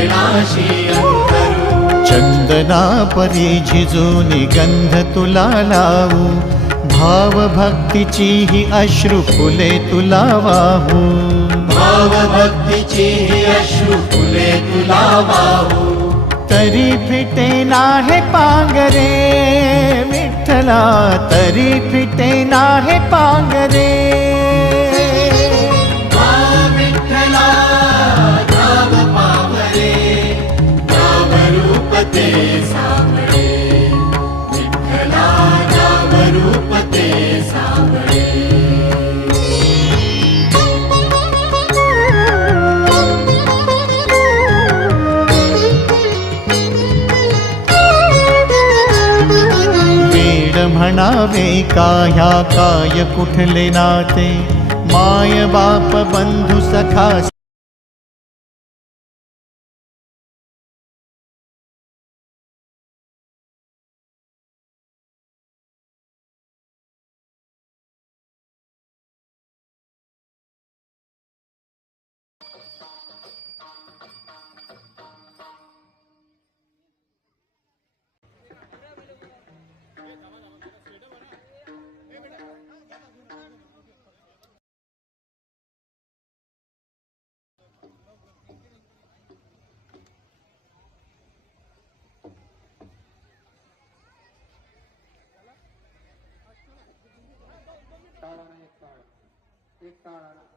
चरणाशी अंतरू। चंदना परी झिजूनी गंध तुला लावू, भाव भक्तीची ही अश्रु फुले तुला वाहू। भाव भक्तीची ही अश्रु फुले तुला वाहू। तरी फिटे नाहे पांगरे विठ्ठला, तरी फिटे नाहे पांगरे। विठ्ठला नाम पावरे, नाम रूप ते सावळे। विठ्ठला नाम रूप ते सावळे। म्हणावे काह्या काय कुठले नाते, माय बाप बंधू सखा। एक ताळा